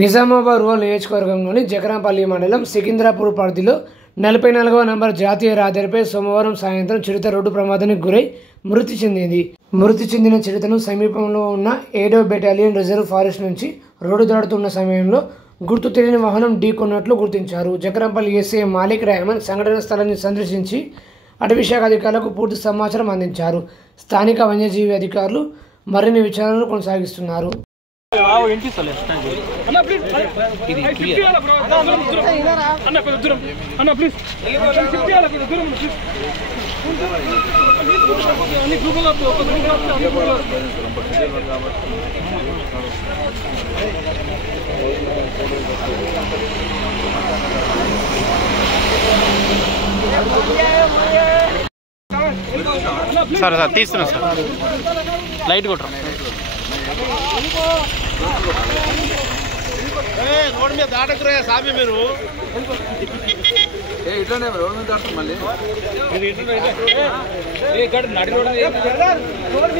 Nizamabad rural నియోజకవర్గంలోని జకరాంపల్లి మండలం సికింద్రాపూర్ పరిధిలో 44వ నంబర్ జాతీయ రహదారిపై సోమవారం సాయంత్రం చిరుత రోడ్డు ప్రమాదానికి గురై మృతి చెందింది. మృతి చెందిన చిరుతను సమీపంలో ఉన్న 7వ బెటాలియన్ రిజర్వ్ ఫారెస్ట్ నుంచి రోడ్డు దాటుతున్న సమయంలో గుర్తు తెలియని వాహనం ఢీకొన్నట్లు గుర్తించారు. జకరాంపల్లి ఎస్ఐ మాలిక్ రెహమాన్ సంఘటన స్థలాన్ని సందర్శించి అటవీ శాఖ అధికారులకు పూర్తి సమాచారం అందించారు. స్థానిక వన్యజీవి అధికారులు మరిన్ని విచారణలు కొనసాగిస్తున్నారు. సార్ సార్ తీస్తున్నా సార్ లైట్ కొట్టరా రోడ్ మీద దాటకురా సామి మీరు ఇట్లానే రోడ్ మీద దాటుతాం మళ్ళీ నడి రోడ్